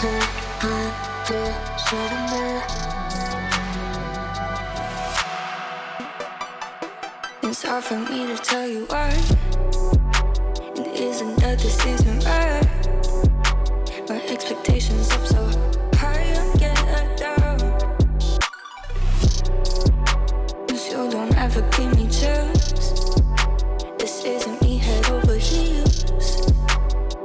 It's hard for me to tell you why. It isn't that this isn't right. My expectations up so high, I'm getting down. 'Cause you don't ever give me chills. This isn't me head over heels.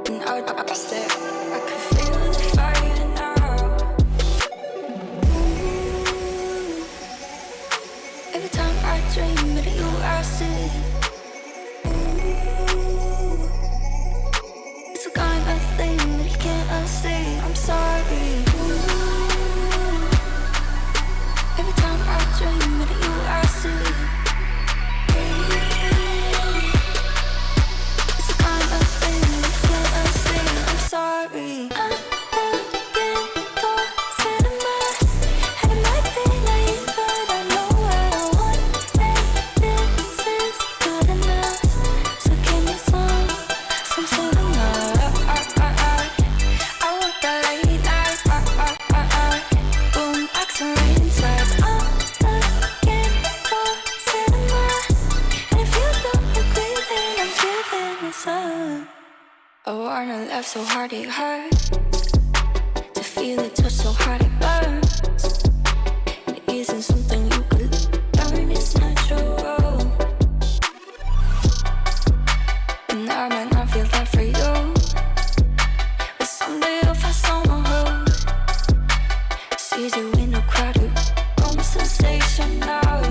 And I said I could feel the fire now. Every time I dream of you, I see. It's a kind of thing that you can't unsee. I'm sorry. Every time I dream of you, I see. It's a kind of thing that you can't unsee. I'm sorry. I'm looking for cinema, and it might be naive, but I know what I want. And this is good enough. So give me some cinema. I want that late night. Boom, accent inside. I'm looking for cinema, and if you don't agree, then I'm giving it some. I wanna laugh so hard it hurts, to feel it touch so hard it burns. It isn't something you could learn, it's natural. And I might not feel that for you, but someday you'll find someone who sees you in a crowded room, sensational.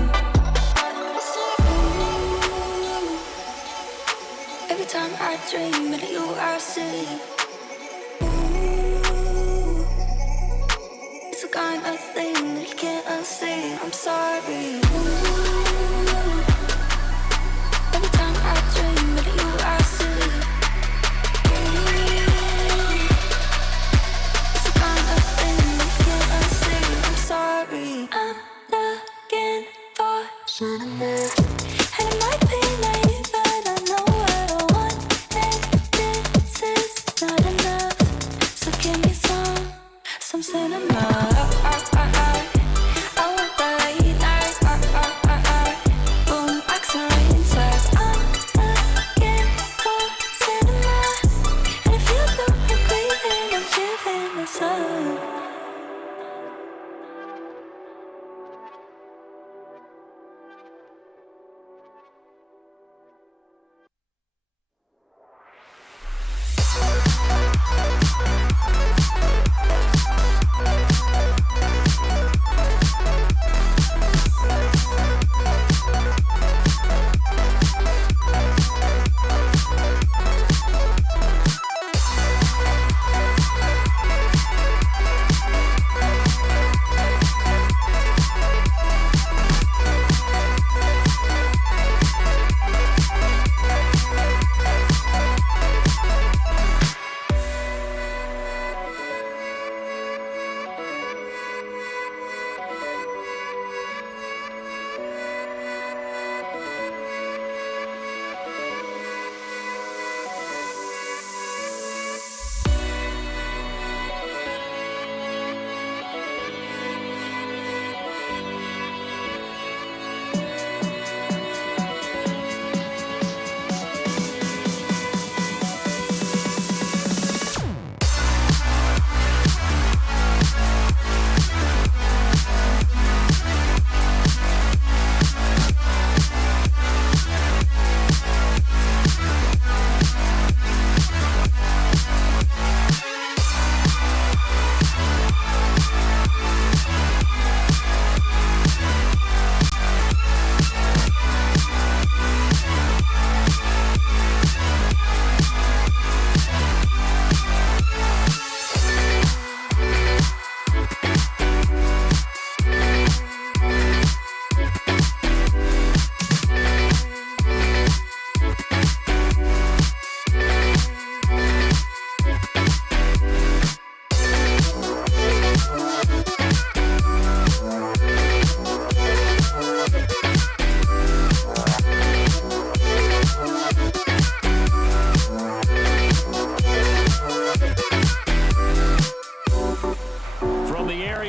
Every time I dream of you, I see. It's the kind of thing that you can't unsee. I'm sorry. Every time I dream of you, I see. It's the kind of thing that you can't unsee. I'm sorry. I'm looking for cinema, and it might be naive, but I know what I want. And this is not enough. So give me some cinema. I want that late night. Boom, accent inside. I'm looking for cinema, and if you don't agree, then I'm giving it some.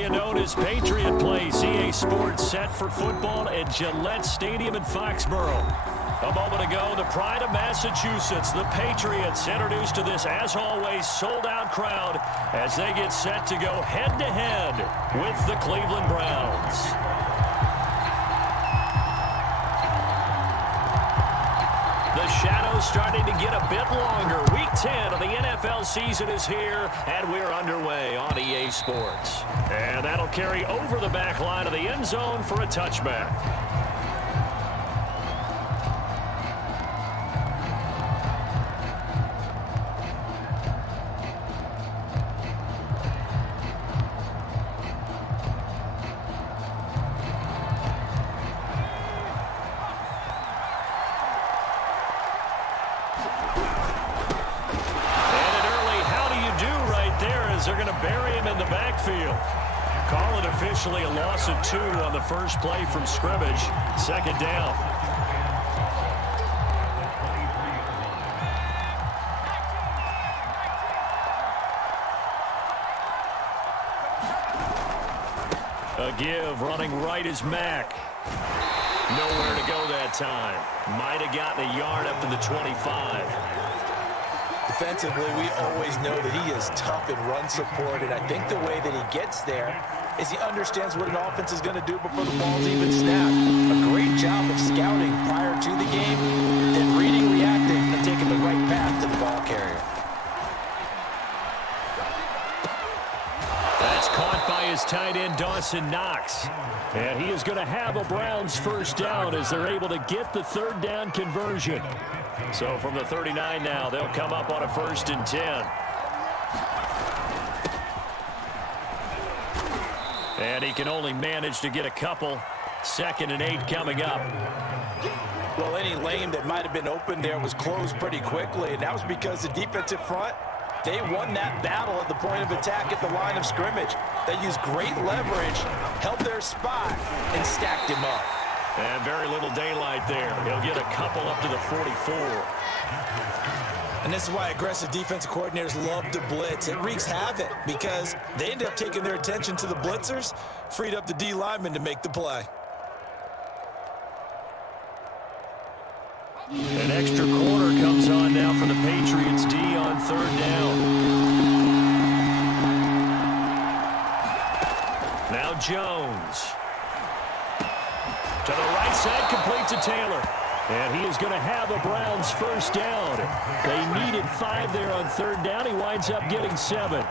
area known as Patriot Place. EA Sports set for football at Gillette Stadium in Foxborough. A moment ago, the pride of Massachusetts, the Patriots, introduced to this, as always, sold-out crowd as they get set to go head-to-head with the Cleveland Browns. The shadow's starting to get a bit longer. Week 10 of the NFL season is here, and we're underway on EA Sports. And that'll carry over the back line of the end zone for a touchback. They're going to bury him in the backfield. Call it officially a loss of 2 on the first play from scrimmage. Second down. A give, running right is Mack. Nowhere to go that time. Might have gotten a yard up to the 25. Defensively, we always know that he is tough in run support, and I think the way that he gets there is he understands what an offense is going to do before the ball's even snapped. A great job of scouting prior to the game, then reading, reacting, and taking the right path to the ball carrier. That's caught by his tight end, Dawson Knox. And he is going to have a Browns first down as they're able to get the third down conversion. So from the 39 now, they'll come up on a 1st and 10. And he can only manage to get a couple. 2nd and 8 coming up. Well, any lane that might have been open there was closed pretty quickly, and that was because the defensive front, they won that battle at the point of attack at the line of scrimmage. They used great leverage, held their spot, and stacked him up. And very little daylight there. He'll get a couple up to the 44. And this is why aggressive defensive coordinators love to blitz. It wreaks havoc because they end up taking their attention to the blitzers, freed up the D lineman to make the play. An extra corner comes on now for the Patriots D on 3rd down. Now Jones. To the right side, complete to Taylor. And he is going to have a Browns first down. They needed 5 there on 3rd down. He winds up getting 7.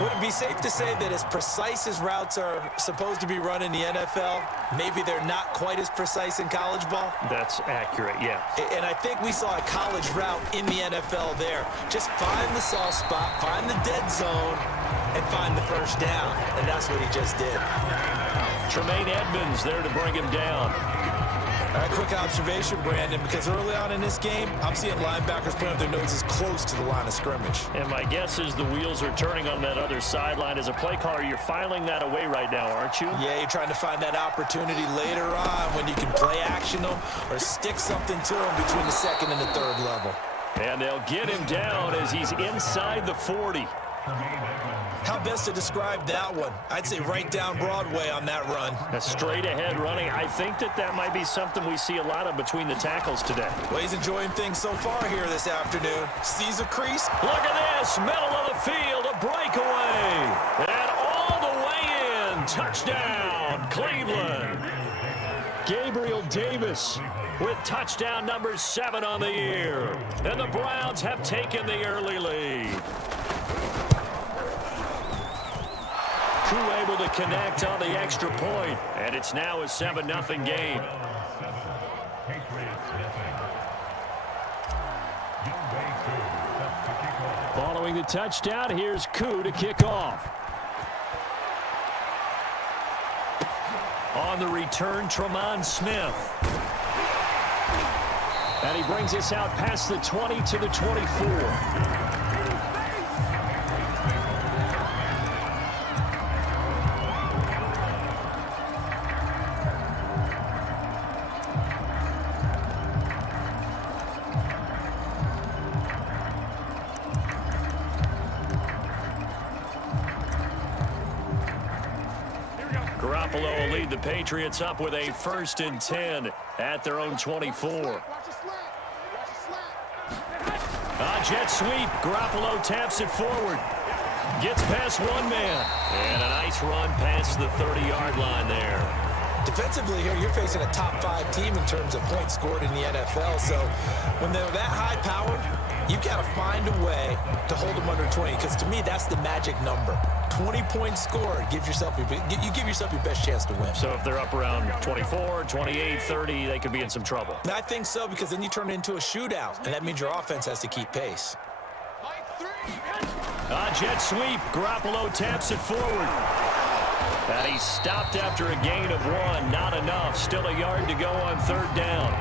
Would it be safe to say that as precise as routes are supposed to be run in the NFL, maybe they're not quite as precise in college ball? That's accurate, yeah. And I think we saw a college route in the NFL there. Just find the soft spot, find the dead zone, and find the first down. And that's what he just did. Tremaine Edmonds there to bring him down. All right, quick observation, Brandon, because early on in this game, I'm seeing linebackers putting up their noses close to the line of scrimmage. And my guess is the wheels are turning on that other sideline. As a play caller, you're filing that away right now, aren't you? Yeah, you're trying to find that opportunity later on when you can play action them or stick something to them between the 2nd and the 3rd level. And they'll get him down as he's inside the 40. How best to describe that one? I'd say right down Broadway on that run. A straight ahead running. I think that might be something we see a lot of between the tackles today. Well, he's enjoying things so far here this afternoon. Sees a crease. Look at this. Middle of the field. A breakaway. And all the way in. Touchdown, Cleveland. Gabriel Davis with touchdown number 7 on the year. And the Browns have taken the early lead. Crew able to connect on the extra point, and it's now a 7-0 game. Following the touchdown, here's Koo to kick off. On the return, Tremont Smith. And he brings us out past the 20 to the 24. Garoppolo will lead the Patriots up with a 1st and 10 at their own 24. Jet sweep. Garoppolo taps it forward. Gets past one man. And a nice run past the 30-yard line there. Defensively here, you're facing a top 5 team in terms of points scored in the NFL. So when they're that high-powered, you've got to find a way to hold them under 20. Because to me, that's the magic number. 20 points scored. You give yourself your best chance to win. So if they're up around 24, 28, 30, they could be in some trouble. And I think so, because then you turn it into a shootout, and that means your offense has to keep pace. Jet sweep. Garoppolo taps it forward. And he's stopped after a gain of 1. Not enough. Still a yard to go on 3rd down.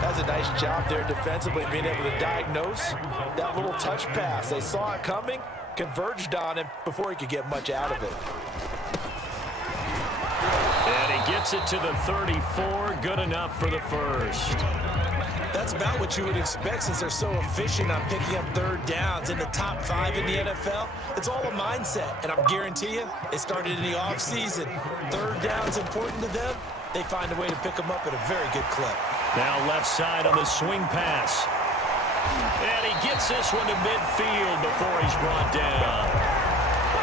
That's a nice job there defensively, being able to diagnose that little touch pass. They saw it coming, converged on him before he could get much out of it. And he gets it to the 34. Good enough for the 1st. That's about what you would expect, since they're so efficient on picking up 3rd downs in the top 5 in the NFL. It's all a mindset, and I guarantee you, it started in the offseason. 3rd down's important to them. They find a way to pick them up at a very good clip. Now left side on the swing pass. And he gets this one to midfield before he's brought down.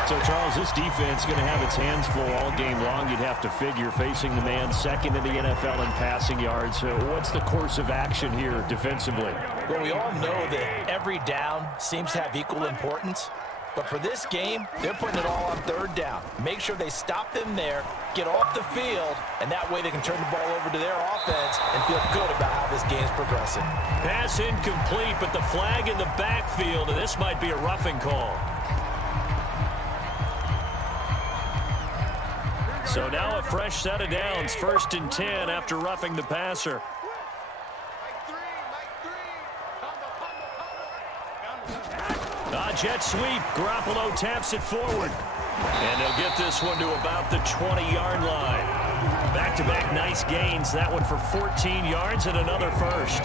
So, Charles, this defense is going to have its hands full all game long, you'd have to figure, facing the man second in the NFL in passing yards. So what's the course of action here defensively? Well, we all know that every down seems to have equal importance. But for this game, they're putting it all on 3rd down. Make sure they stop them there, get off the field, and that way they can turn the ball over to their offense and feel good about how this game's progressing. Pass incomplete, but the flag in the backfield, and this might be a roughing call. So now a fresh set of downs, 1st and 10 after roughing the passer. Jet sweep. Garoppolo taps it forward. And they'll get this one to about the 20-yard line. Back-to-back nice gains. That one for 14 yards and another 1st.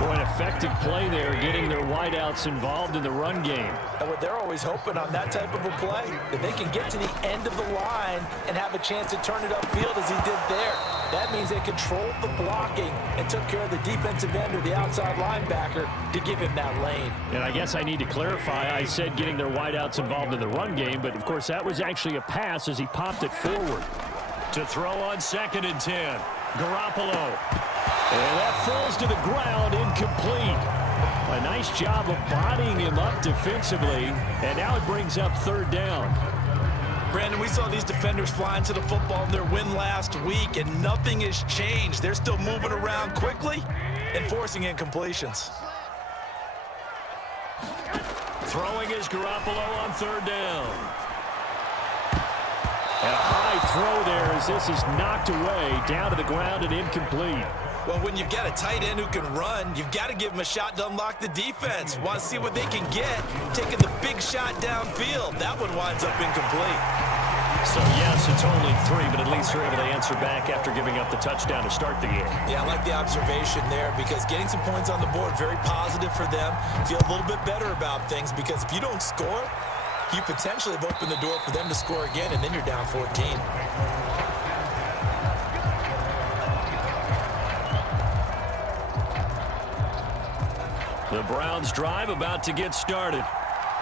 Boy, an effective play there, getting their wideouts involved in the run game. And what they're always hoping on that type of a play, that they can get to the end of the line and have a chance to turn it upfield as he did there. That means they controlled the blocking and took care of the defensive end or the outside linebacker to give him that lane. And I guess I need to clarify, I said getting their wideouts involved in the run game, but of course that was actually a pass as he popped it forward. To throw on 2nd and 10. Garoppolo. And that falls to the ground, incomplete. A nice job of bodying him up defensively, and now it brings up 3rd down. Brandon, we saw these defenders flying to the football in their win last week, and nothing has changed. They're still moving around quickly and forcing incompletions. Throwing is Garoppolo on 3rd down. And a high throw there as this is knocked away, down to the ground and incomplete. Well, when you've got a tight end who can run, you've got to give him a shot to unlock the defense. Want to see what they can get, taking the big shot downfield. That one winds up incomplete. So, yes, it's only 3, but at least they're able to answer back after giving up the touchdown to start the game. Yeah, I like the observation there, because getting some points on the board, very positive for them. Feel a little bit better about things, because if you don't score, you potentially have opened the door for them to score again, and then you're down 14. The Browns drive about to get started.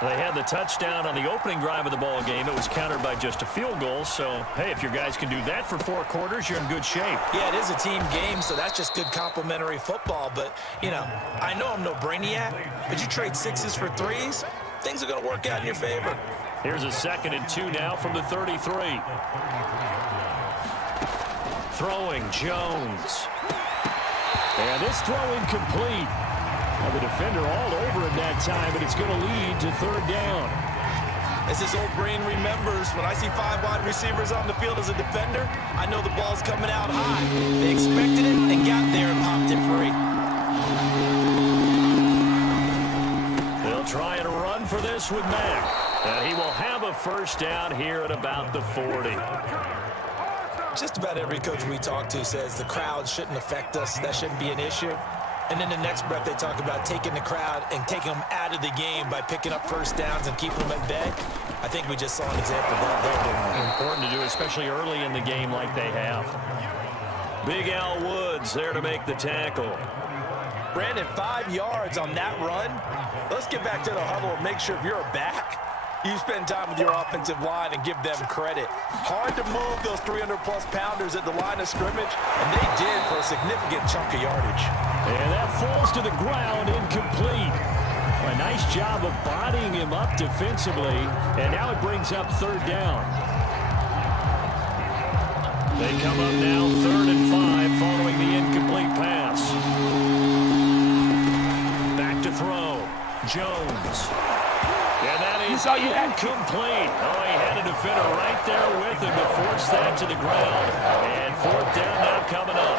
They had the touchdown on the opening drive of the ball game. It was countered by just a field goal. So, hey, if your guys can do that for 4 quarters, you're in good shape. Yeah, it is a team game, so that's just good complimentary football. But, you know, I know I'm no brainiac, but you trade 6s for 3s, things are going to work out in your favor. Here's a 2nd and 2 now from the 33. Throwing, Jones. And this throw incomplete. Well, the defender all over him that time, but it's going to lead to 3rd down. As this old brain remembers, when I see 5 wide receivers on the field as a defender, I know the ball's coming out high. They expected it and got there and popped it free. They'll try and run for this with Mack. And he will have a 1st down here at about the 40. Just about every coach we talk to says the crowd shouldn't affect us. That shouldn't be an issue. And in the next breath, they talk about taking the crowd and taking them out of the game by picking up 1st downs and keeping them at bay. I think we just saw an example of that there, didn't we? Important to do, especially early in the game like they have. Big Al Woods there to make the tackle. Brandon, 5 yards on that run. Let's get back to the huddle and make sure if you're a back, you spend time with your offensive line and give them credit. Hard to move those 300-plus pounders at the line of scrimmage, and they did for a significant chunk of yardage. And that falls to the ground, incomplete. A nice job of bodying him up defensively, and now it brings up 3rd down. They come up now 3rd and 5 following the incomplete pass. Back to throw. Jones. And that is incomplete. Oh, he had a defender right there with him to force that to the ground. And 4th down now coming up.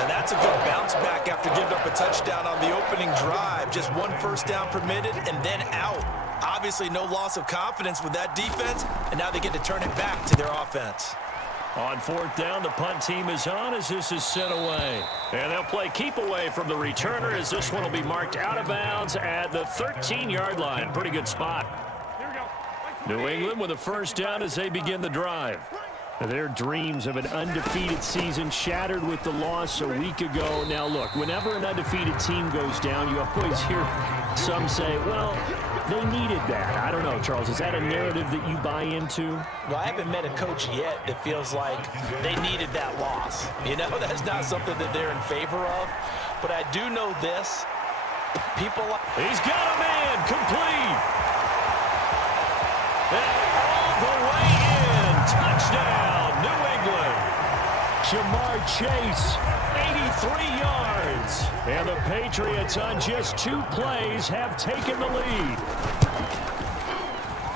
And that's a good bounce back after giving up a touchdown on the opening drive. Just 1 first down permitted and then out. Obviously no loss of confidence with that defense, and now they get to turn it back to their offense. On 4th down, the punt team is on as this is set away. And they'll play keep away from the returner as this one will be marked out of bounds at the 13-yard line. Pretty good spot. New England with a 1st down as they begin the drive. Their dreams of an undefeated season shattered with the loss a week ago. Now, look, whenever an undefeated team goes down, you always hear some say, well, they needed that. I don't know, Charles. Is that a narrative that you buy into? Well, I haven't met a coach yet that feels like they needed that loss. You know, that's not something that they're in favor of. But I do know this. People like... He's got a man complete. And all the way in. Touchdown, New England. Jamar Chase, 83 yards. And the Patriots on just 2 plays have taken the lead.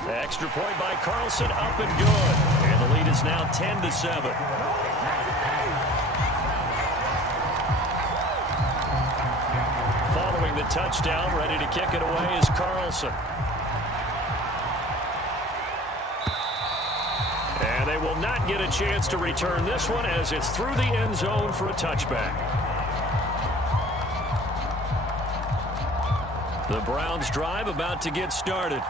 The extra point by Carlson up and good. And the lead is now 10-7. Following the touchdown, ready to kick it away is Carlson. And they will not get a chance to return this one as it's through the end zone for a touchback. The Browns drive about to get started.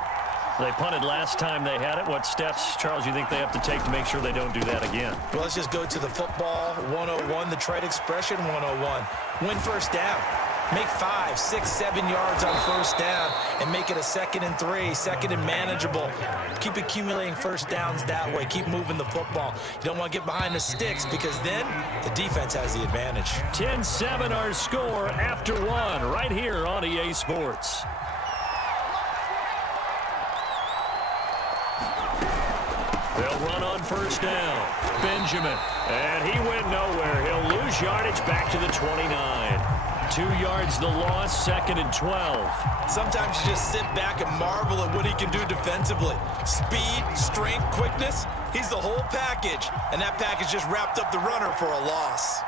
They punted last time they had it. What steps, Charles, you think they have to take to make sure they don't do that again? Well, let's just go to the football 101, the trade expression 101. Win 1st down. Make 5, 6, 7 yards on 1st down and make it a 2nd and 3, 2nd and manageable. Keep accumulating 1st downs that way. Keep moving the football. You don't want to get behind the sticks because then the defense has the advantage. 10-7 our score after 1 right here on EA Sports. They'll run on 1st down. Benjamin. And he went nowhere. He'll lose yardage back to the 29. 2 yards the loss, 2nd and 12. Sometimes you just sit back and marvel at what he can do defensively. Speed, strength, quickness, he's the whole package. And that package just wrapped up the runner for a loss.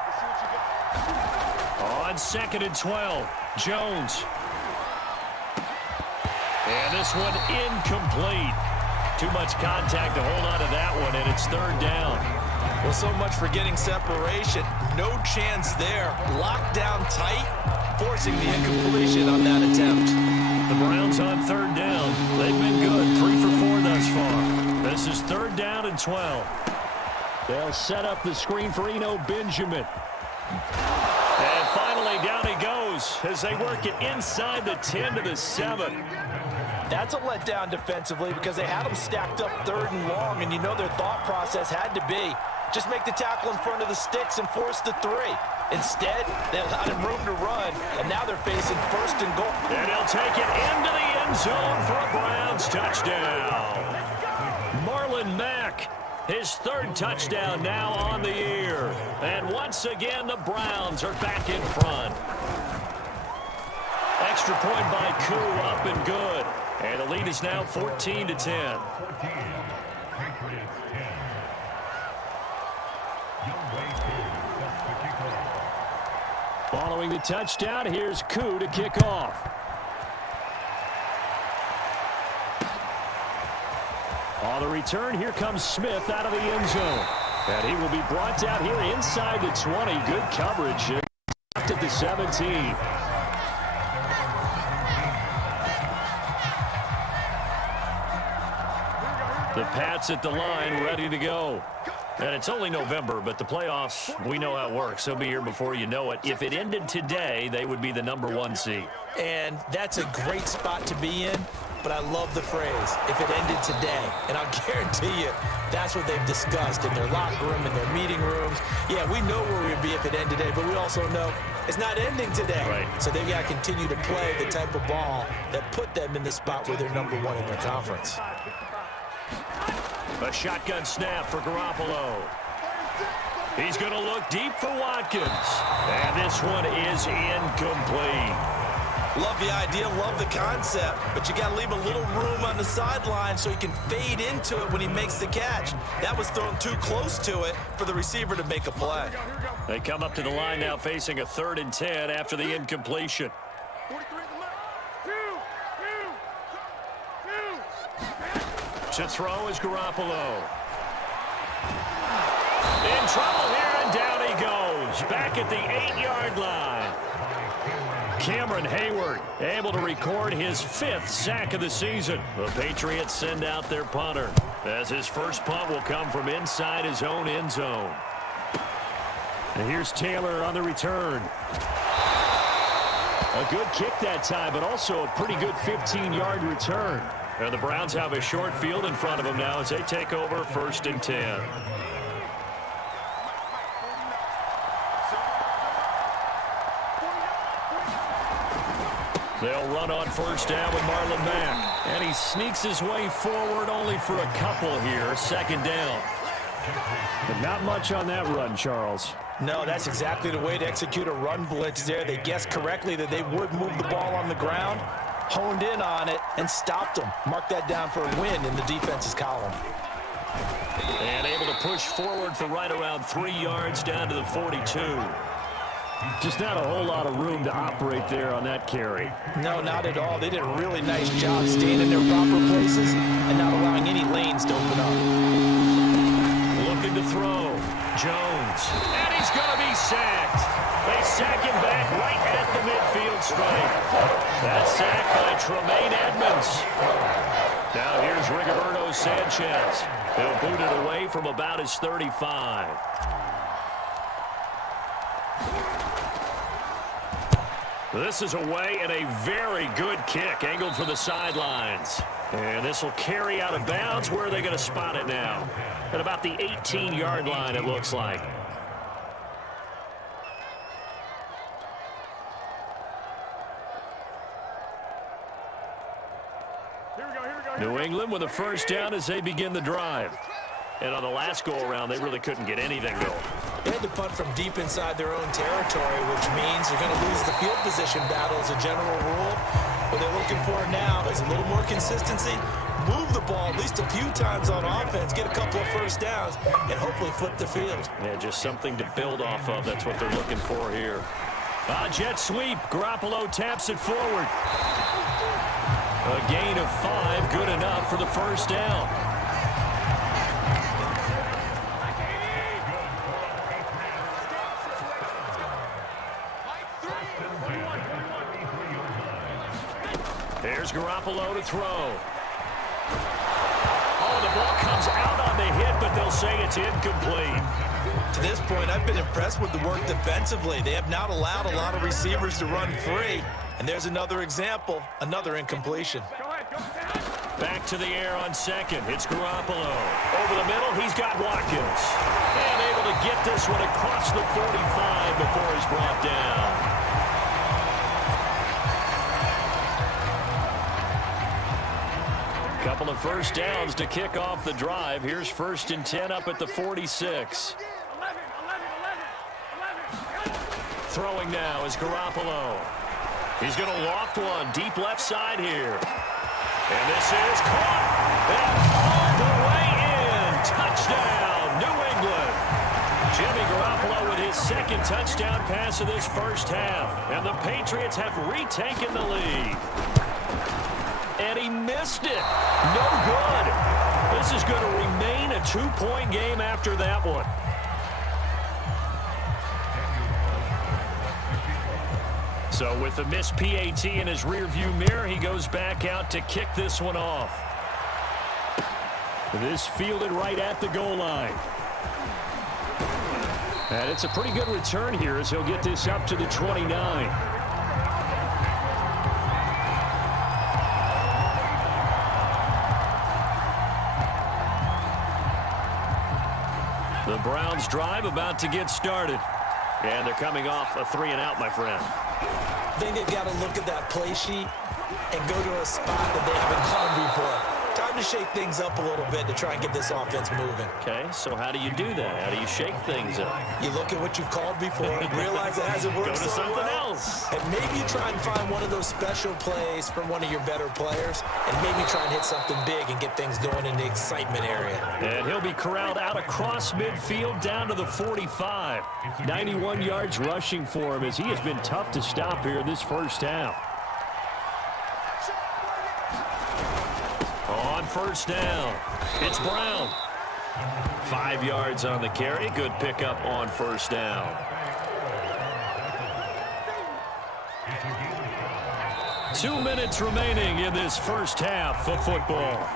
On 2nd and 12, Jones. And this one incomplete. Too much contact to hold on to that one, and it's 3rd down. Well, so much for getting separation. No chance there. Locked down tight, forcing the incompletion on that attempt. The Browns on 3rd down. They've been good, 3 for 4 thus far. This is 3rd down and 12. They'll set up the screen for Eno Benjamin. And finally down he goes as they work it inside the 10 to the 7. That's a letdown defensively because they had them stacked up 3rd and long, and you know their thought process had to be just make the tackle in front of the sticks and force the 3. Instead, they allowed him room to run, and now they're facing 1st and goal. And he'll take it into the end zone for a Browns touchdown. Marlon Mack, his 3rd touchdown now on the year. And once again, the Browns are back in front. Extra point by Koo, up and good. And the lead is now 14-10. Following the touchdown, here's Koo to kick off. On the return, here comes Smith out of the end zone. And he will be brought down here inside the 20. Good coverage at the 17. The Pats at the line, ready to go. And it's only November, but the playoffs, we know how it works. They'll be here before you know it. If it ended today, they would be the #1 seed. And that's a great spot to be in, but I love the phrase, if it ended today. And I'll guarantee you, that's what they've discussed in their locker room, in their meeting rooms. Yeah, we know where we'd be if it ended today, but we also know it's not ending today. Right. So they've got to continue to play the type of ball that put them in the spot where they're #1 in their conference. A shotgun snap for Garoppolo. He's going to look deep for Watkins. And this one is incomplete. Love the idea, love the concept, but you got to leave a little room on the sideline so he can fade into it when he makes the catch. That was thrown too close to it for the receiver to make a play. They come up to the line now facing a 3rd and 10 after the incompletion. To throw is Garoppolo. In trouble here, and down he goes. Back at the 8-yard line. Cameron Hayward able to record his 5th sack of the season. The Patriots send out their punter, as his first punt will come from inside his own end zone. And here's Taylor on the return. A good kick that time, but also a pretty good 15-yard return. And the Browns have a short field in front of them now as they take over 1st and 10. They'll run on 1st down with Marlon Mack. And he sneaks his way forward only for a couple here. 2nd down. But not much on that run, Charles. No, that's exactly the way to execute a run blitz there. They guessed correctly that they would move the ball on the ground, honed in on it, and stopped them. Mark that down for a win in the defense's column. And able to push forward for right around 3 yards down to the 42. Just not a whole lot of room to operate there on that carry. No, not at all. They did a really nice job staying in their proper places and not allowing any lanes to open up. Looking to throw. Jones. And he's going to be sacked. They sack him back right at the midfield stripe. That's sacked by Tremaine Edmonds. Now here's Rigoberto Sanchez. He'll boot it away from about his 35. This is away and a very good kick angled for the sidelines. And this will carry out of bounds. Where are they going to spot it now? At about the 18-yard line, it looks like. New England with a 1st down as they begin the drive. And on the last go-around, they really couldn't get anything going. They had to punt from deep inside their own territory, which means they're going to lose the field position battle as a general rule. What they're looking for now is a little more consistency, move the ball at least a few times on offense, get a couple of 1st downs, and hopefully flip the field. Yeah, just something to build off of. That's what they're looking for here. Jet sweep. Garoppolo taps it forward. A gain of 5, good enough for the 1st down. There's Garoppolo to throw. Oh, the ball comes out on the hit, but they'll say it's incomplete. To this point, I've been impressed with the work defensively. They have not allowed a lot of receivers to run free. And there's another example, another incompletion. Back to the air on 2nd. It's Garoppolo. Over the middle, he's got Watkins. And able to get this one across the 45 before he's brought down. Couple of 1st downs to kick off the drive. Here's 1st and 10 up at the 46. Throwing now is Garoppolo. He's going to loft one deep left side here. And this is caught. And all the way in. Touchdown, New England. Jimmy Garoppolo with his 2nd touchdown pass of this 1st half. And the Patriots have retaken the lead. And he missed it. No good. This is going to remain a 2-point game after that one. So with the missed PAT in his rearview mirror, he goes back out to kick this one off. This fielded right at the goal line. And it's a pretty good return here as he'll get this up to the 29. The Browns drive about to get started. And they're coming off a 3-and-out, my friend. I think they've got to look at that play sheet and go to a spot that they haven't gone before. Time to shake things up a little bit to try and get this offense moving. Okay, so how do you do that? How do you shake things up? You look at what you've called before, realize it hasn't worked Go to so something well, else. and maybe you try and find one of those special plays from one of your better players, and maybe try and hit something big and get things going in the excitement area. And he'll be corralled out across midfield down to the 45. 91 yards rushing for him as he has been tough to stop here this first half. On first down, it's Brown. 5 yards on the carry. Good pickup on first down. Two minutes remaining in this first half of football.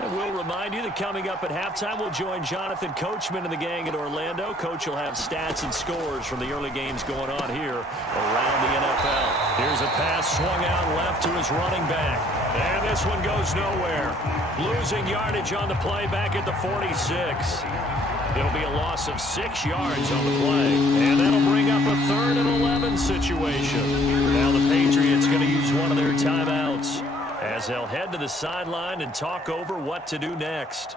And we'll remind you that coming up at halftime, we'll join Jonathan Coachman and the gang at Orlando. Coach will have stats and scores from the early games going on here around the NFL. Here's a pass swung out left to his running back. And this one goes nowhere. Losing yardage on the play back at the 46. It'll be a loss of 6 yards on the play. And that'll bring up a 3rd and 11 situation. Now the Patriots going to use one of their timeouts as they'll head to the sideline and talk over what to do next.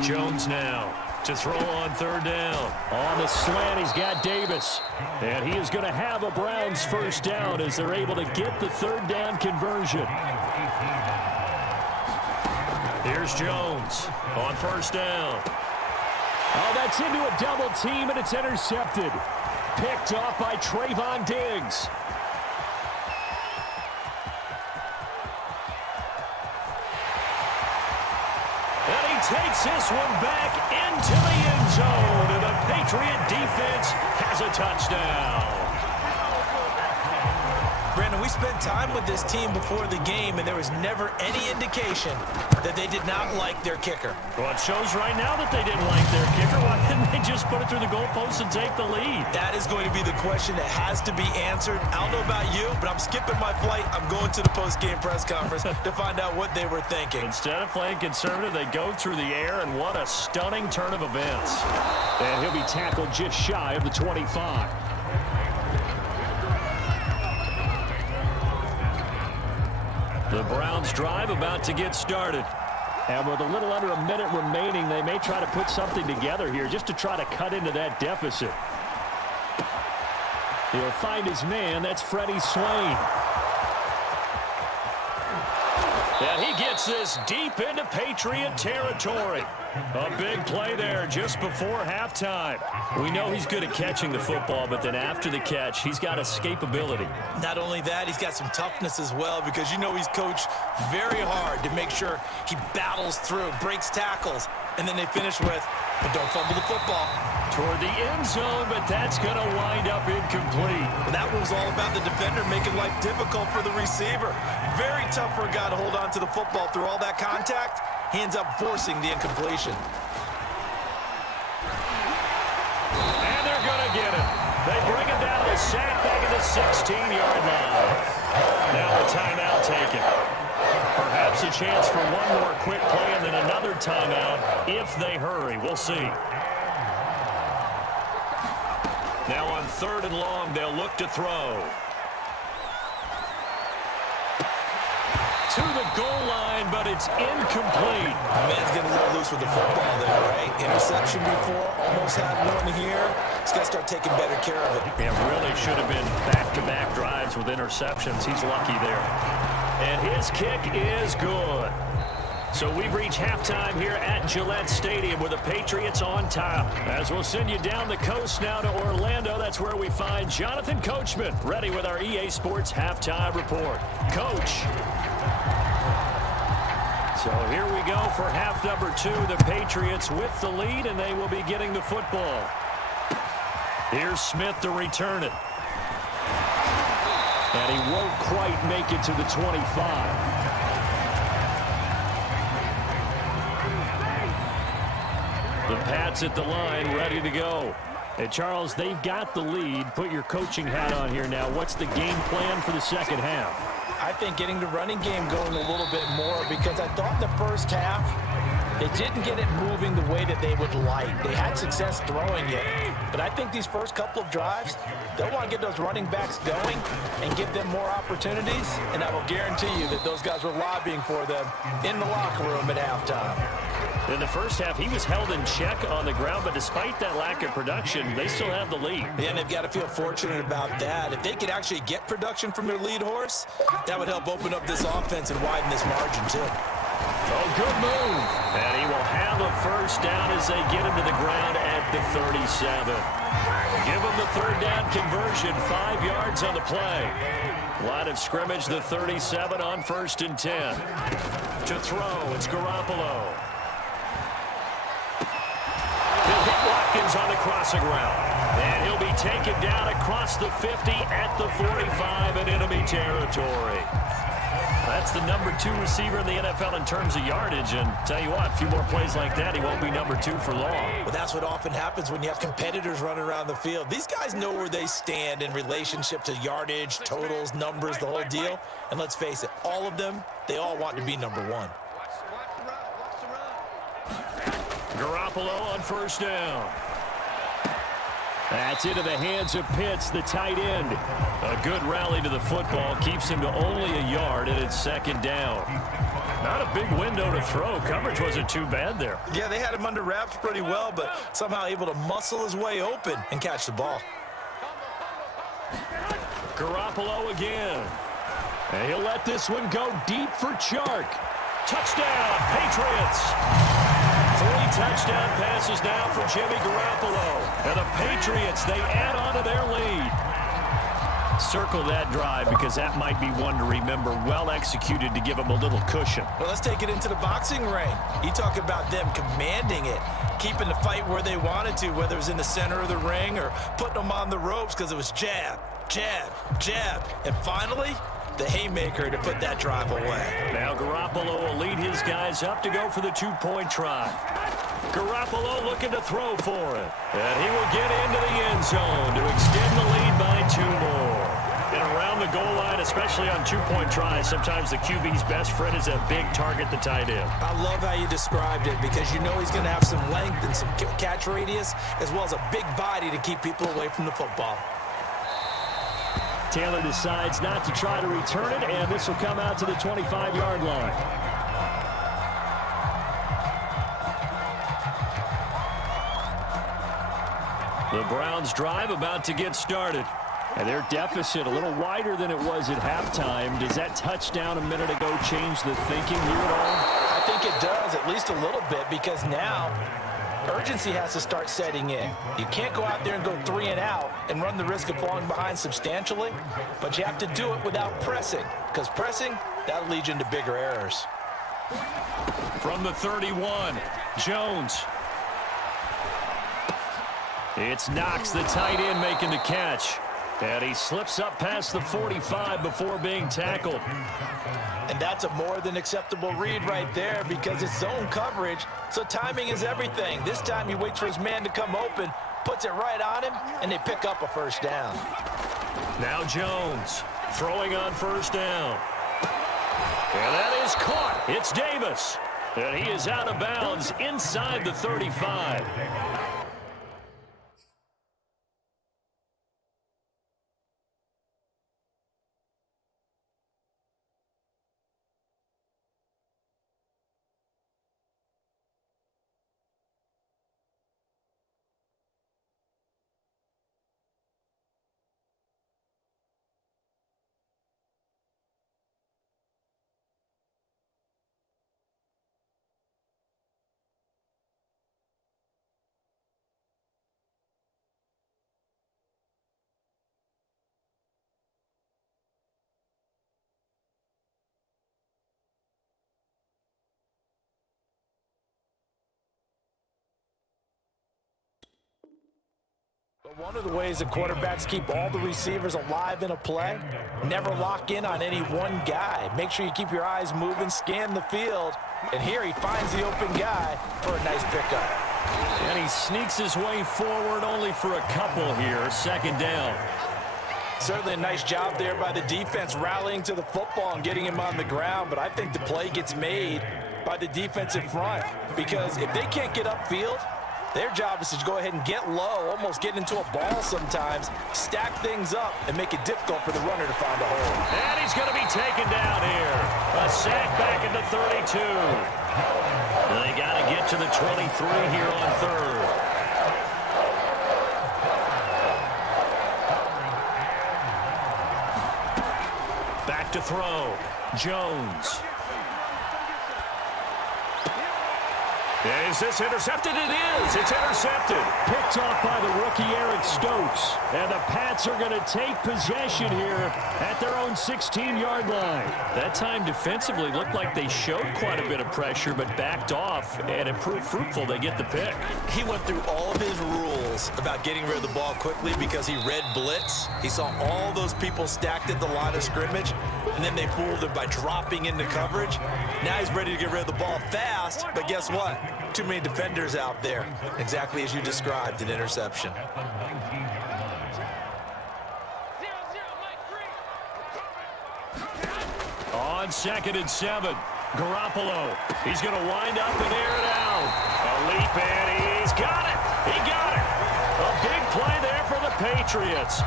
Jones now to throw on 3rd down. On the slant, he's got Davis. And he is going to have a Browns first down as they're able to get the 3rd down conversion. Here's Jones on first down. Oh, that's into a double team, and it's intercepted. Picked off by Trayvon Diggs. And he takes this one back into the end zone, and the Patriot defense has a touchdown. Brandon, we spent time with this team before the game, and there was never any indication that they did not like their kicker. Well, it shows right now that they didn't like their kicker. Why didn't they just put it through the goalpost and take the lead? That is going to be the question that has to be answered. I don't know about you, but I'm skipping my flight. I'm going to the post-game press conference to find out what they were thinking. Instead of playing conservative, they go through the air, and what a stunning turn of events. And he'll be tackled just shy of the 25. The Browns drive about to get started. And with a little under a minute remaining, they may try to put something together here just to try to cut into that deficit. He'll find his man. That's Freddie Swain. And he gets this deep into Patriot territory. A big play there just before halftime. We know he's good at catching the football, but then after the catch, he's got escapability. Not only that, he's got some toughness as well, because you know he's coached very hard to make sure he battles through, breaks tackles, and then they finish with, but don't fumble the football. Toward the end zone, but that's going to wind up incomplete. That was all about the defender making life difficult for the receiver. Very tough for a guy to hold on to the football through all that contact. He ends up forcing the incompletion. And they're going to get him. They bring him down to sack back at the 16-yard line. Now a timeout taken. Perhaps a chance for one more quick play and then another timeout if they hurry. We'll see. Now on 3rd and long, they'll look to throw. To the goal line, but it's incomplete. Man's getting a little loose with the football there, right? Interception before, almost had one here. He's got to start taking better care of it. It really should have been back-to-back drives with interceptions. He's lucky there. And his kick is good. So we've reached halftime here at Gillette Stadium with the Patriots on top. As we'll send you down the coast now to Orlando, that's where we find Jonathan Coachman ready with our EA Sports Halftime Report. Coach. So here we go for half number 2. The Patriots with the lead, and they will be getting the football. Here's Smith to return it. And he won't quite make it to the 25. The Pats at the line, ready to go. And Charles, they've got the lead. Put your coaching hat on here now. What's the game plan for the second half? I think getting the running game going a little bit more, because I thought in the first half they didn't get it moving the way that they would like. They had success throwing it, but I think these first couple of drives, they'll want to get those running backs going and give them more opportunities, and I will guarantee you that those guys were lobbying for them in the locker room at halftime. In the first half, he was held in check on the ground, but despite that lack of production, they still have the lead. Yeah, and they've got to feel fortunate about that. If they could actually get production from their lead horse, that would help open up this offense and widen this margin, too. Oh, good move. And he will have a first down as they get him to the ground at the 37. Give him the third down conversion, 5 yards on the play. Line of scrimmage, the 37 on 1st and 10. To throw, it's Garoppolo. He'll hit Watkins on the crossing route. And he'll be taken down across the 50 at the 45 in enemy territory. That's the number 2 receiver in the NFL in terms of yardage. And tell you what, a few more plays like that, he won't be number 2 for long. Well, that's what often happens when you have competitors running around the field. These guys know where they stand in relationship to yardage, totals, numbers, the whole deal. And let's face it, all of them, they all want to be number 1. Garoppolo on first down. That's into the hands of Pitts, the tight end. A good rally to the football keeps him to only a yard, and it's 2nd down. Not a big window to throw. Coverage wasn't too bad there. Yeah, they had him under wraps pretty well, but somehow able to muscle his way open and catch the ball. Garoppolo again. And he'll let this one go deep for Chark. Touchdown, Patriots. 3 touchdown passes now for Jimmy Garoppolo. And the Patriots, they add on to their lead. Circle that drive because that might be one to remember. Well executed to give them a little cushion. Well, let's take it into the boxing ring. You talk about them commanding it, keeping the fight where they wanted to, whether it was in the center of the ring or putting them on the ropes because it was jab, jab, jab. And finally, the haymaker to put that drive away. Now Garoppolo will lead his guys up to go for the 2-point try. Garoppolo looking to throw for it. And he will get into the end zone to extend the lead by 2 more. And around the goal line, especially on 2-point tries, sometimes the QB's best friend is a big target, the tight end. I love how you described it because you know he's going to have some length and some catch radius as well as a big body to keep people away from the football. Taylor decides not to try to return it, and this will come out to the 25-yard line. The Browns drive about to get started. And their deficit a little wider than it was at halftime. Does that touchdown a minute ago change the thinking here at all? I think it does, at least a little bit, because now urgency has to start setting in. You can't go out there and go 3 and out and run the risk of falling behind substantially, but you have to do it without pressing, because pressing, that'll lead you into bigger errors. From the 31, Jones. It's Knox, the tight end, making the catch. And he slips up past the 45 before being tackled. And that's a more than acceptable read right there because it's zone coverage, so timing is everything. This time he waits for his man to come open, puts it right on him, and they pick up a first down. Now Jones throwing on first down. And that is caught. It's Davis. And he is out of bounds inside the 35. But one of the ways that quarterbacks keep all the receivers alive in a play, never lock in on any one guy. Make sure you keep your eyes moving, scan the field, and here he finds the open guy for a nice pickup. And he sneaks his way forward only for a couple here. Second down. Certainly a nice job there by the defense rallying to the football and getting him on the ground, but I think the play gets made by the defensive front because if they can't get upfield, their job is to go ahead and get low, almost get into a ball sometimes, stack things up, and make it difficult for the runner to find a hole. And he's going to be taken down here. A sack back at the 32. They got to get to the 23 here on third. Back to throw. Jones. Is this intercepted? It is. It's intercepted. Picked off by the rookie Aaron Stokes. And the Pats are going to take possession here at their own 16-yard line. That time defensively looked like they showed quite a bit of pressure but backed off, and it proved fruitful. They get the pick. He went through all of his rules about getting rid of the ball quickly because he read blitz. He saw all those people stacked at the line of scrimmage, and then they fooled him by dropping into coverage. Now he's ready to get rid of the ball fast, but guess what? Too many defenders out there. Exactly as you described, an interception. On 2nd and 7, Garoppolo. He's going to wind up and air it out. A leap, and he's got it. He got it. A big play there for the Patriots.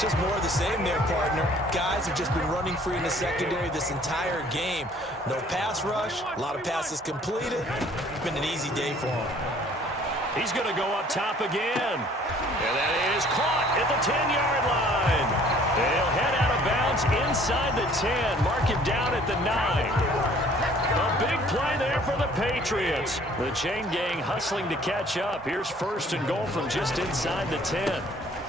Just more of the same there, partner. Guys have just been running free in the secondary this entire game. No pass rush, a lot of passes completed. It's been an easy day for him. He's going to go up top again. And that is caught at the 10-yard line. They'll head out of bounds inside the 10. Mark him down at the 9. A big play there for the Patriots. The chain gang hustling to catch up. Here's 1st and goal from just inside the 10.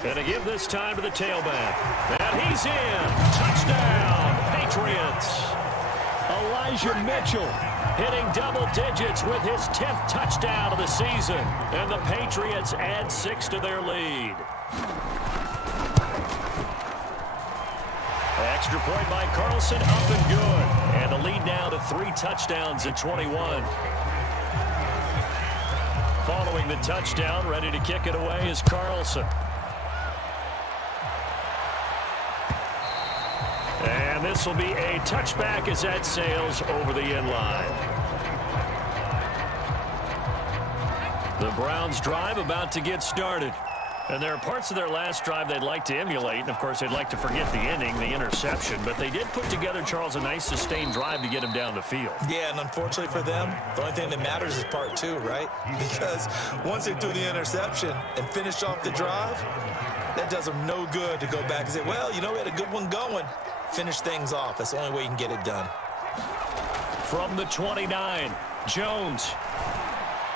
And to give this time to the tailback. And he's in. Touchdown, Patriots. Elijah Mitchell hitting double digits with his 10th touchdown of the season. And the Patriots add 6 to their lead. Extra point by Carlson, up and good. And the lead now to 3 touchdowns at 21. Following the touchdown, ready to kick it away is Carlson. And this will be a touchback as that sails over the end line. The Browns drive about to get started. And there are parts of their last drive they'd like to emulate. And, of course, they'd like to forget the inning, the interception. But they did put together, Charles, a nice sustained drive to get him down the field. Yeah, and unfortunately for them, the only thing that matters is part 2, right? Because once they threw the interception and finished off the drive, that does them no good to go back and say, well, you know, we had a good one going. Finish things off. That's the only way you can get it done. From the 29, Jones.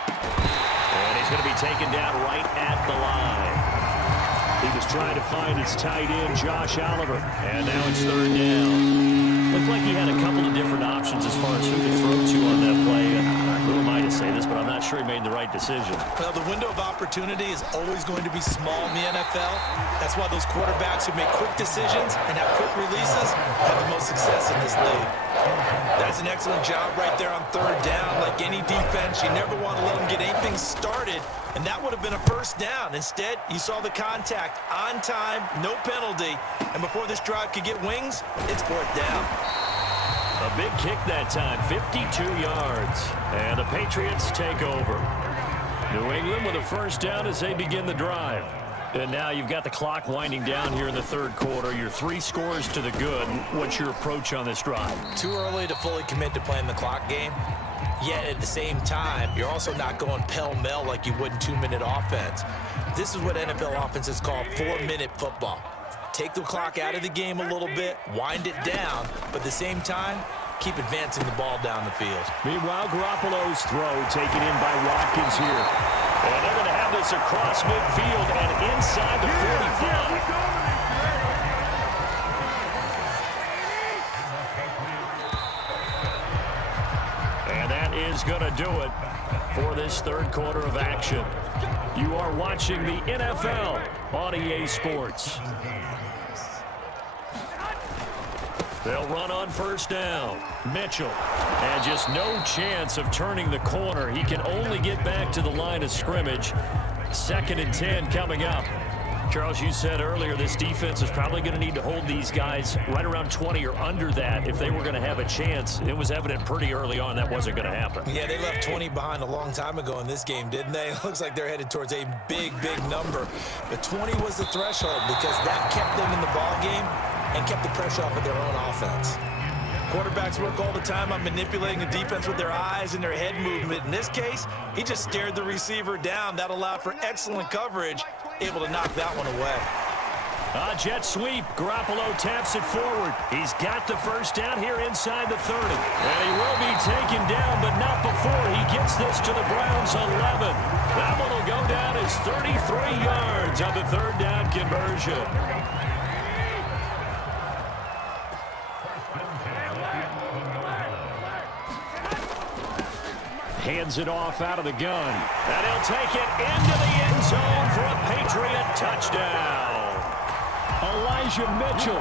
And he's going to be taken down right at the line. He was trying to find his tight end, Josh Oliver. And now it's 3rd down. Looked like he had a couple of different options as far as who to throw to on that play. Who am I to say this, but I'm not sure he made the right decision. Well, the window of opportunity is always going to be small in the NFL. That's why those quarterbacks who make quick decisions and have quick releases have the most success in this league. That's an excellent job right there on 3rd down. Like any defense, you never want to let them get anything started, and that would have been a 1st down. Instead, you saw the contact on time, no penalty, and before this drive could get wings, it's 4th down. A big kick that time, 52 yards. And the Patriots take over. New England with a 1st down as they begin the drive. And now you've got the clock winding down here in the 3rd quarter. You're 3 scores to the good. What's your approach on this drive? Too early to fully commit to playing the clock game. Yet at the same time, you're also not going pell-mell like you would in 2-minute offense. This is what NFL offenses call 4-minute football. Take the clock out of the game a little bit, wind it down, but at the same time, keep advancing the ball down the field. Meanwhile, Garoppolo's throw taken in by Watkins here. And they're going to have this across midfield and inside the 45. And that is going to do it for this 3rd quarter of action. You are watching the NFL on EA Sports. They'll run on first down. Mitchell. And just no chance of turning the corner. He can only get back to the line of scrimmage. 2nd and 10 coming up. Charles, you said earlier this defense is probably going to need to hold these guys right around 20 or under that if they were going to have a chance. It was evident pretty early on that wasn't going to happen. Yeah, they left 20 behind a long time ago in this game, didn't they? It looks like they're headed towards a big, big number. But 20 was the threshold because that kept them in the ball game and kept the pressure off of their own offense. Quarterbacks work all the time on manipulating the defense with their eyes and their head movement. In this case, he just stared the receiver down. That allowed for excellent coverage, able to knock that one away. Jet sweep. Garoppolo taps it forward. He's got the first down here inside the 30. And he will be taken down, but not before he gets this to the Browns' 11. That one will go down as 33 yards on the 3rd down conversion. Hands it off out of the gun. And he'll take it into the end zone for a Patriot touchdown. Elijah Mitchell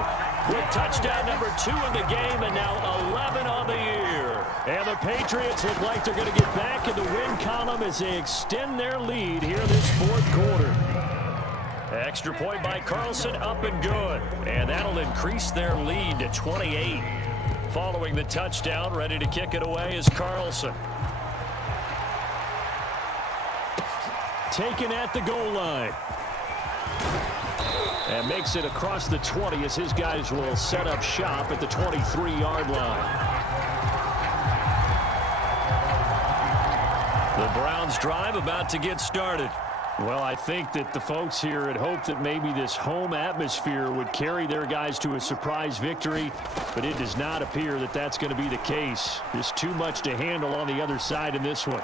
with touchdown number 2 in the game and now 11 on the year. And the Patriots look like they're going to get back in the win column as they extend their lead here this 4th quarter. Extra point by Carlson, up and good. And that'll increase their lead to 28. Following the touchdown, ready to kick it away is Carlson. Taken at the goal line. And makes it across the 20 as his guys will set up shop at the 23-yard line. The Browns drive about to get started. Well, I think that the folks here had hoped that maybe this home atmosphere would carry their guys to a surprise victory, but it does not appear that that's going to be the case. There's too much to handle on the other side in this one.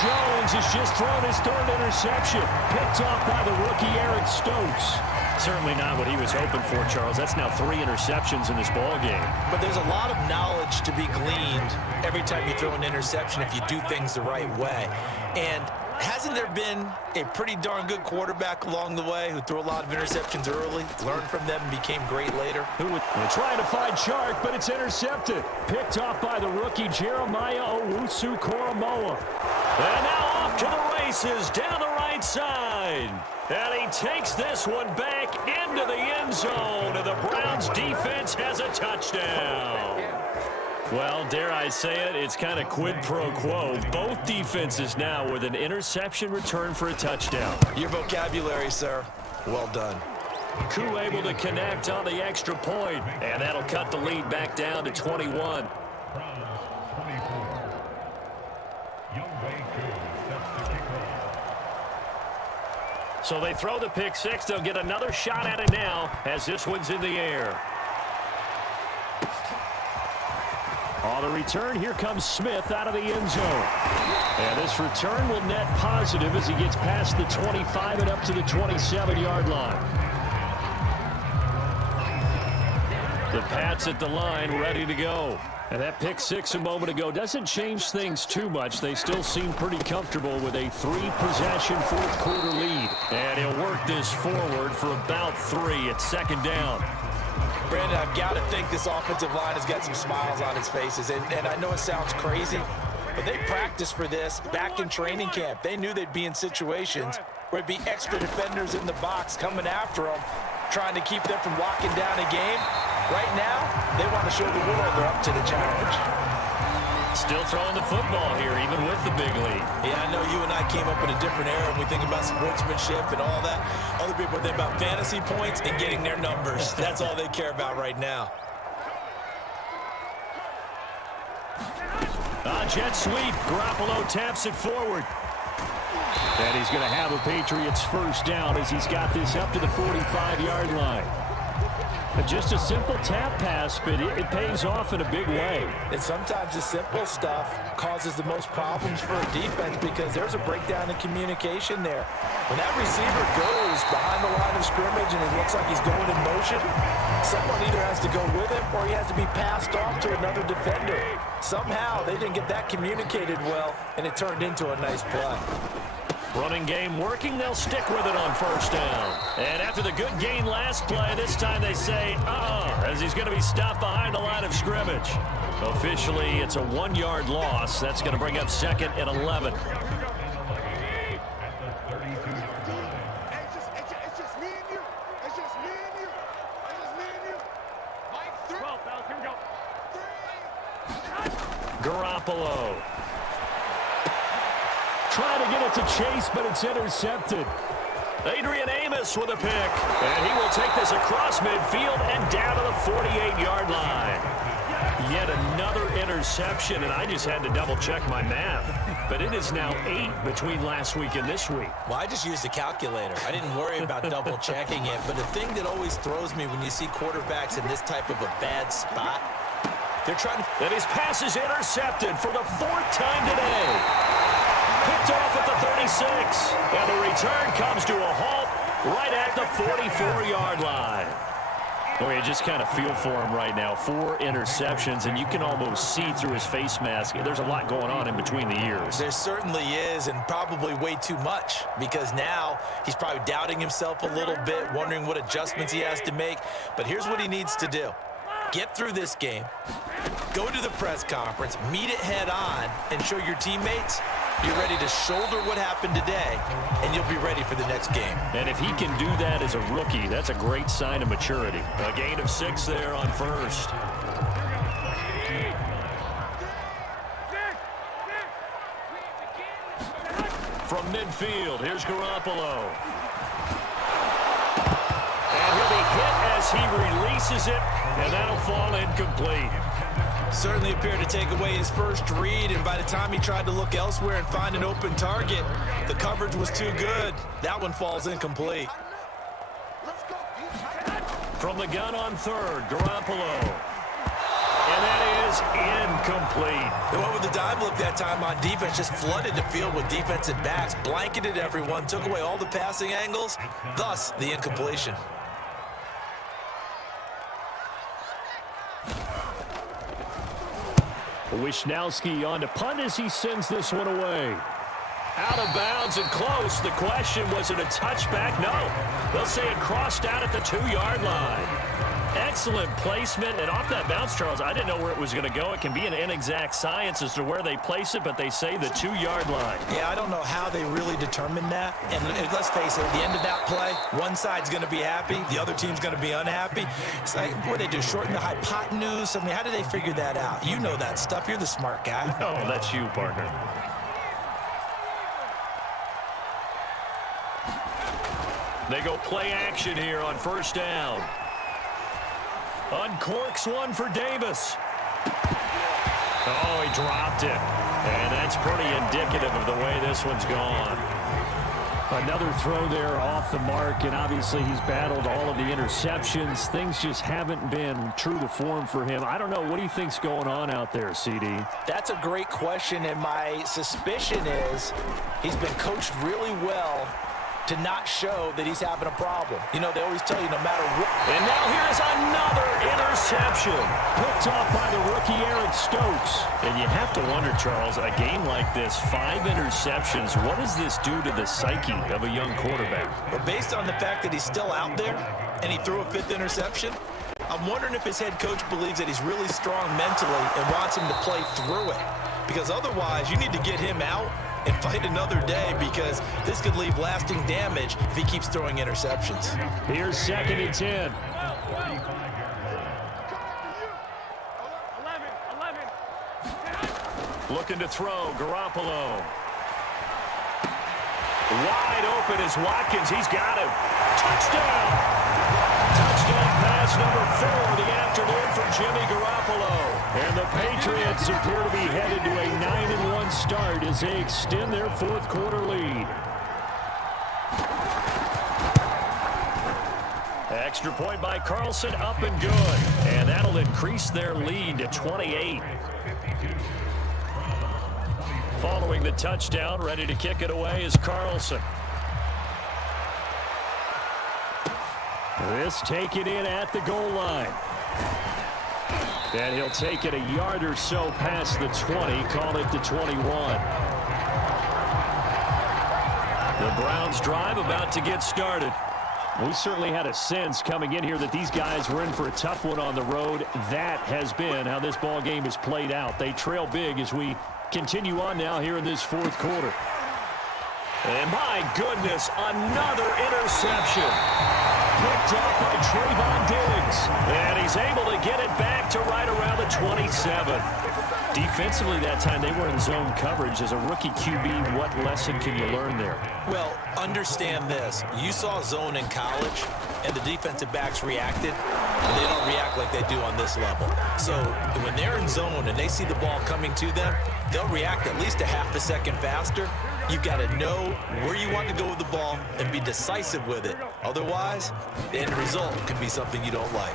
Jones has just thrown his 3rd interception. Picked off by the rookie Eric Stokes. Certainly not what he was hoping for, Charles. That's now 3 interceptions in this ball game. But there's a lot of knowledge to be gleaned every time you throw an interception if you do things the right way. And hasn't there been a pretty darn good quarterback along the way who threw a lot of interceptions early, learned from them, and became great later? They're trying to find Chark, but it's intercepted. Picked off by the rookie Jeremiah Owusu-Koramoah. And now off to the races down the right side. And he takes this one back into the end zone, and the Browns defense has a touchdown. Well, dare I say it, it's kind of quid pro quo. Both defenses now with an interception return for a touchdown. Your vocabulary, sir. Well done. Koo able to connect on the extra point, and that'll cut the lead back down to 21. So they throw the pick 6. They'll get another shot at it now as this one's in the air. On the return, here comes Smith out of the end zone. And this return will net positive as he gets past the 25 and up to the 27-yard line. The Pats at the line ready to go. And that pick 6 a moment ago doesn't change things too much. They still seem pretty comfortable with a 3-possession 4th quarter lead. And he'll work this forward for about 3 at 2nd down. Brandon, I've got to think this offensive line has got some smiles on its faces. And I know it sounds crazy, but they practiced for this back in training camp. They knew they'd be in situations where it'd be extra defenders in the box coming after them, trying to keep them from locking down a game. Right now, they want to show the world they're up to the challenge. Still throwing the football here, even with the big lead. Yeah, I know you and I came up in a different era when we think about sportsmanship and all that. Other people think about fantasy points and getting their numbers. That's all they care about right now. Jet sweep. Garoppolo taps it forward. And he's going to have a Patriots first down as he's got this up to the 45-yard line. Just a simple tap pass, but it pays off in a big way. And sometimes the simple stuff causes the most problems for a defense because there's a breakdown in communication there. When that receiver goes behind the line of scrimmage and it looks like he's going in motion, someone either has to go with him or he has to be passed off to another defender. Somehow they didn't get that communicated well, and it turned into a nice play. Running game working, they'll stick with it on first down. And after the good gain last play, this time they say, as he's going to be stopped behind the line of scrimmage. Officially, it's a 1-yard loss. That's going to bring up 2nd and 11. Garoppolo. Trying to get it to Chase, but it's intercepted. Adrian Amos with a pick. And he will take this across midfield and down to the 48-yard line. Yet another interception, and I just had to double-check my math. But it is now 8 between last week and this week. Well, I just used a calculator. I didn't worry about double-checking it. But the thing that always throws me when you see quarterbacks in this type of a bad spot, they're trying to... And his pass is intercepted for the 4th time today. Picked off at the 36. And the return comes to a halt right at the 44-yard line. Oh, you just kind of feel for him right now. 4 interceptions, and you can almost see through his face mask. There's a lot going on in between the ears. There certainly is, and probably way too much, because now he's probably doubting himself a little bit, wondering what adjustments he has to make. But here's what he needs to do. Get through this game, go to the press conference, meet it head on, and show your teammates you're ready to shoulder what happened today, and you'll be ready for the next game. And if he can do that as a rookie, that's a great sign of maturity. A gain of 6 there on first. From midfield, here's Garoppolo. And he'll be hit as he releases it, and that'll fall incomplete. Certainly appeared to take away his first read, and by the time he tried to look elsewhere and find an open target, the coverage was too good. That one falls incomplete. From the gun on 3rd, Garoppolo. And that is incomplete. They went with the dive look that time on defense, just flooded the field with defensive backs, blanketed everyone, took away all the passing angles, thus the incompletion. Wisnowski on to punt as he sends this one away. Out of bounds and close. The question, was it a touchback? No. They'll say it crossed out at the 2-yard line. Excellent placement. And off that bounce, Charles, I didn't know where it was going to go. It can be an inexact science as to where they place it, but they say the 2-yard line. Yeah, I don't know how they really determined that. And let's face it, at the end of that play, one side's going to be happy, the other team's going to be unhappy. It's like, what do they do, shorten the hypotenuse? I mean, how do they figure that out? You know that stuff. You're the smart guy. Oh, that's you, partner. They go play action here on first down. Uncorks one for Davis. Oh, he dropped it. And that's pretty indicative of the way this one's gone. Another throw there off the mark, and obviously he's battled all of the interceptions. Things just haven't been true to form for him. I don't know. What do you think's going on out there, CD? That's a great question, and my suspicion is he's been coached really well to not show that he's having a problem. You know, they always tell you no matter what. And now here's another interception. Picked off by the rookie Eric Stokes. And you have to wonder, Charles, a game like this, 5 interceptions, what does this do to the psyche of a young quarterback? But based on the fact that he's still out there and he threw a 5th interception, I'm wondering if his head coach believes that he's really strong mentally and wants him to play through it. Because otherwise, you need to get him out and fight another day, because this could leave lasting damage if he keeps throwing interceptions. Here's 2nd and 10. Looking to throw, Garoppolo. Wide open is Watkins. He's got him. Touchdown! Touchdown pass number 4 of the afternoon from Jimmy Garoppolo. And the Patriots appear to be headed to a 9-1 start as they extend their 4th quarter lead. Extra point by Carlson, up and good. And that'll increase their lead to 28. Following the touchdown, ready to kick it away is Carlson. This taken in at the goal line. And he'll take it a yard or so past the 20, call it the 21. The Browns drive about to get started. We certainly had a sense coming in here that these guys were in for a tough one on the road. That has been how this ball game has played out. They trail big as we continue on now here in this fourth quarter. And my goodness, another interception. Picked up by Trayvon Diggs. And he's able to get it back to right around the 27. Defensively that time, they were in zone coverage. As a rookie QB, what lesson can you learn there? Well, understand this. You saw zone in college, and the defensive backs reacted. And they don't react like they do on this level. So when they're in zone and they see the ball coming to them, they'll react at least a half a second faster. You've got to know where you want to go with the ball and be decisive with it. Otherwise, the end result can be something you don't like.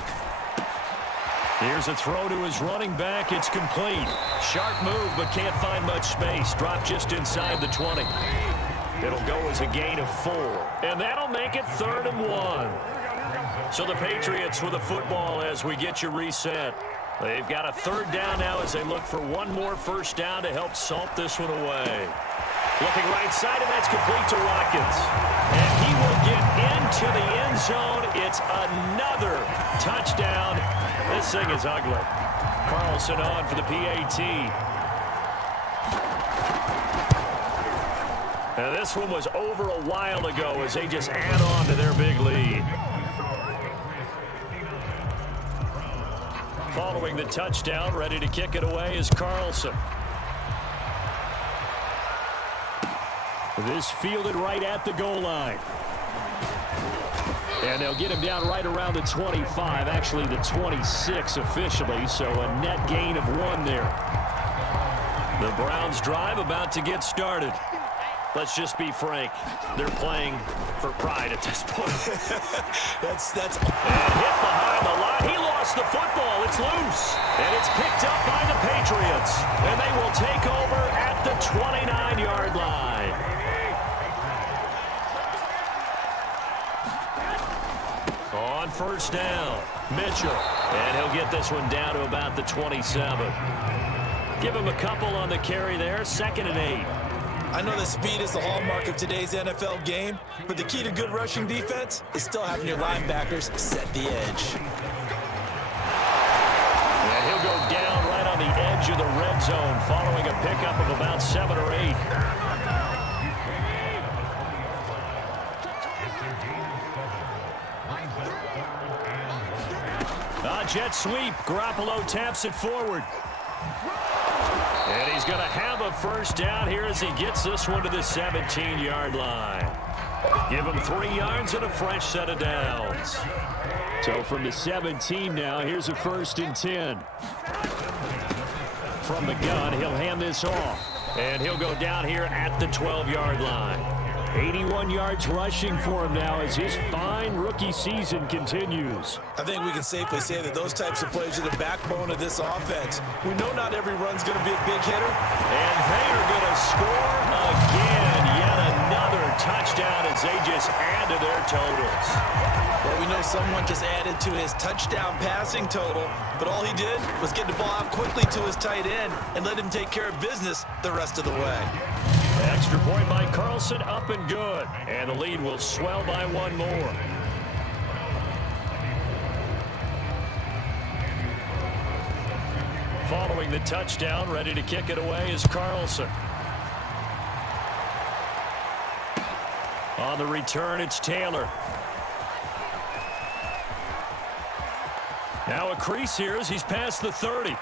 Here's a throw to his running back. It's complete. Sharp move, but can't find much space. Dropped just inside the 20. It'll go as a gain of 4. And that'll make it 3rd and 1. So the Patriots with the football as we get you reset. They've got a 3rd down now as they look for one more first down to help salt this one away. Looking right side, and that's complete to Watkins. And he will get into the end zone. It's another touchdown. This thing is ugly. Carlson on for the PAT. Now this one was over a while ago as they just add on to their big lead. Following the touchdown, ready to kick it away is Carlson. This fielded right at the goal line. And they'll get him down right around the 25, actually the 26 officially, so a net gain of 1 there. The Browns drive about to get started. Let's just be frank, they're playing for pride at this point. That's And hit behind the line. He lost the football. It's loose. And it's picked up by the Patriots. And they will take over at the 29-yard line. On first down, Mitchell. And he'll get this one down to about the 27. Give him a couple on the carry there. 2nd and 8. I know that speed is the hallmark of today's NFL game, but the key to good rushing defense is still having your linebackers set the edge. And he'll go down right on the edge of the red zone following a pickup of about 7 or 8. Jet sweep. Garoppolo taps it forward. And he's going to have a first down here as he gets this one to the 17-yard line. Give him 3 yards and a fresh set of downs. So from the 17 now, here's a 1st and 10. From the gun, he'll hand this off. And he'll go down here at the 12-yard line. 81 yards rushing for him now as his fine rookie season continues. I think we can safely say that those types of plays are the backbone of this offense. We know not every run's going to be a big hitter. And they are going to score again. Yet another touchdown as they just add to their totals. Well, we know someone just added to his touchdown passing total, but all he did was get the ball out quickly to his tight end and let him take care of business the rest of the way. Extra point by Carlson, up and good. And the lead will swell by 1 more. Following the touchdown, ready to kick it away is Carlson. On the return, it's Taylor. Now a crease here as he's past the 30.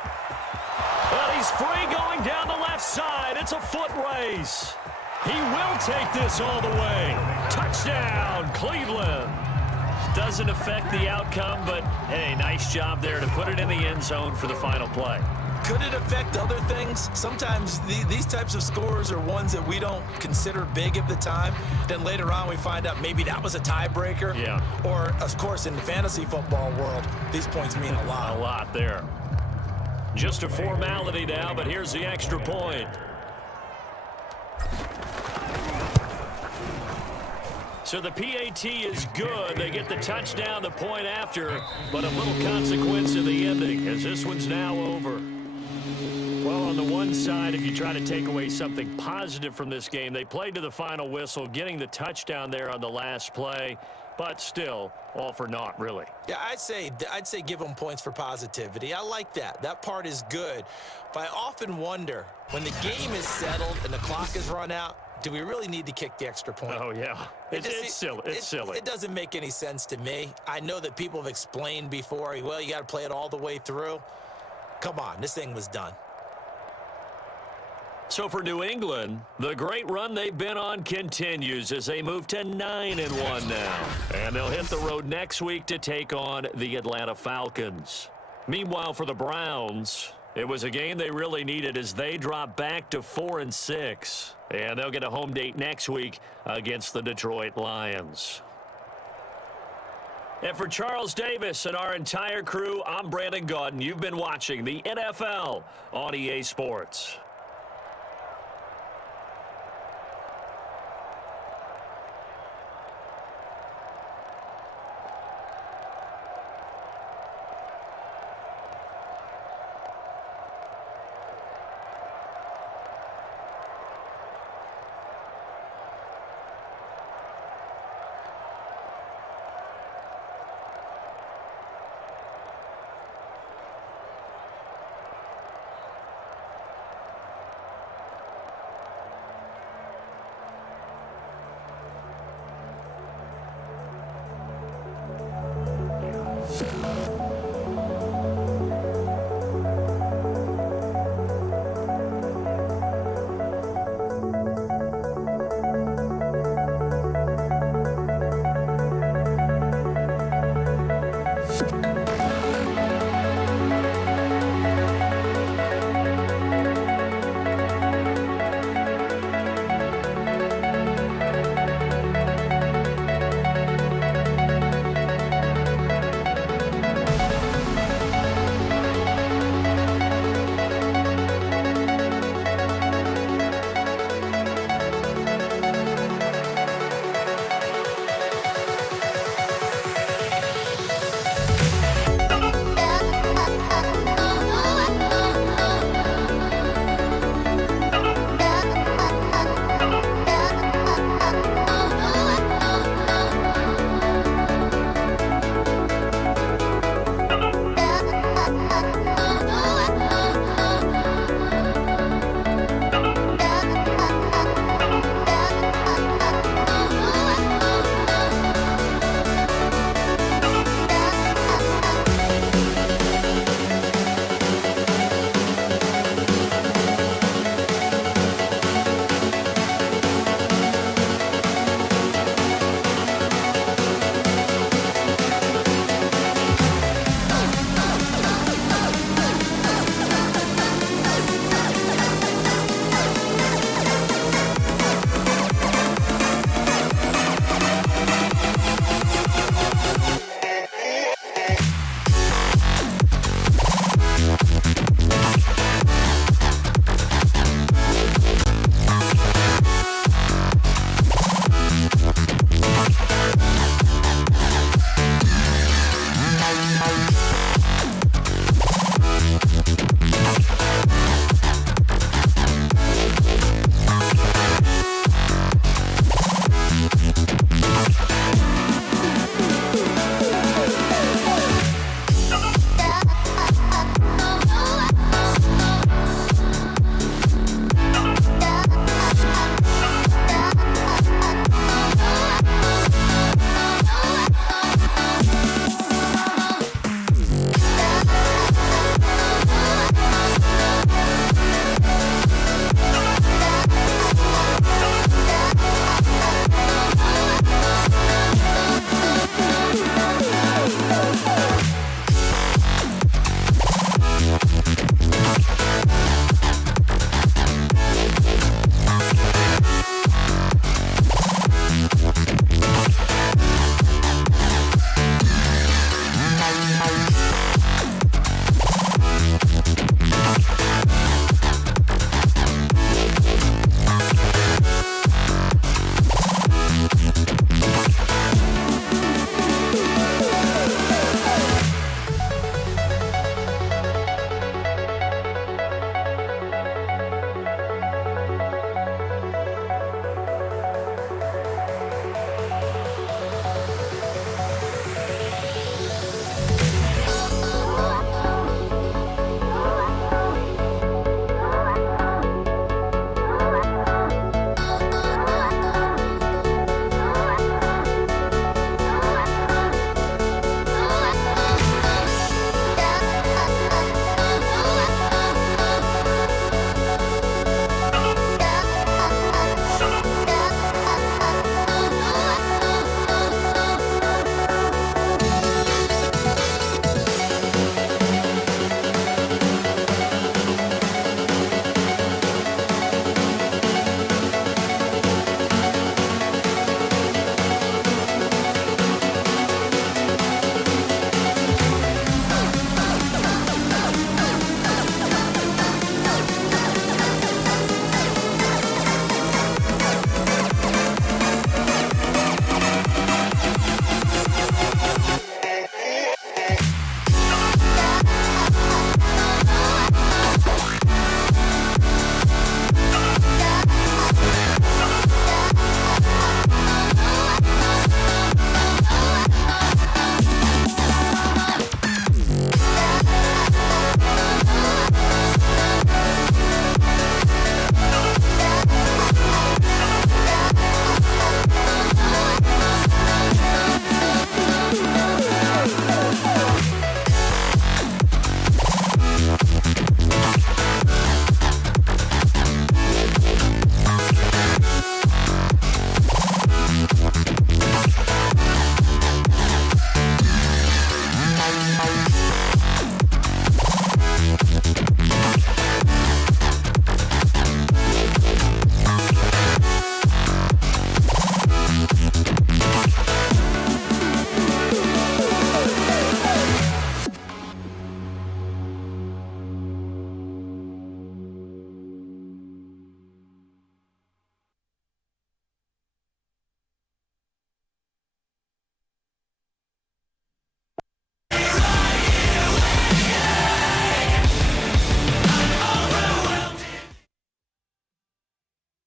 Well, he's free going down the left side. It's a foot race. He will take this all the way. Touchdown, Cleveland. Doesn't affect the outcome, but, hey, nice job there to put it in the end zone for the final play. Could it affect other things? Sometimes these types of scores are ones that we don't consider big at the time. Then later on we find out maybe that was a tiebreaker. Yeah. Or, of course, in the fantasy football world, these points mean a lot. A lot there. Just a formality now, but here's the extra point. So the PAT is good. They get the touchdown, the point after, but a little consequence in the ending as this one's now over. Well, on on the one side, if you try to take away something positive from this game, they played to the final whistle, getting the touchdown there on the last play, but still, all for naught, really. Yeah, I'd say give them points for positivity. I like that. That part is good. But I often wonder, when the game is settled and the clock is run out, do we really need to kick the extra point? Oh, yeah. It's silly. It's silly. It doesn't make any sense to me. I know that people have explained before, well, you got to play it all the way through. Come on, this thing was done. So for New England, the great run they've been on continues as they move to 9-1 now. And they'll hit the road next week to take on the Atlanta Falcons. Meanwhile, for the Browns, it was a game they really needed as they drop back to 4-6. And they'll get a home date next week against the Detroit Lions. And for Charles Davis and our entire crew, I'm Brandon Gaudin. You've been watching the NFL on EA Sports.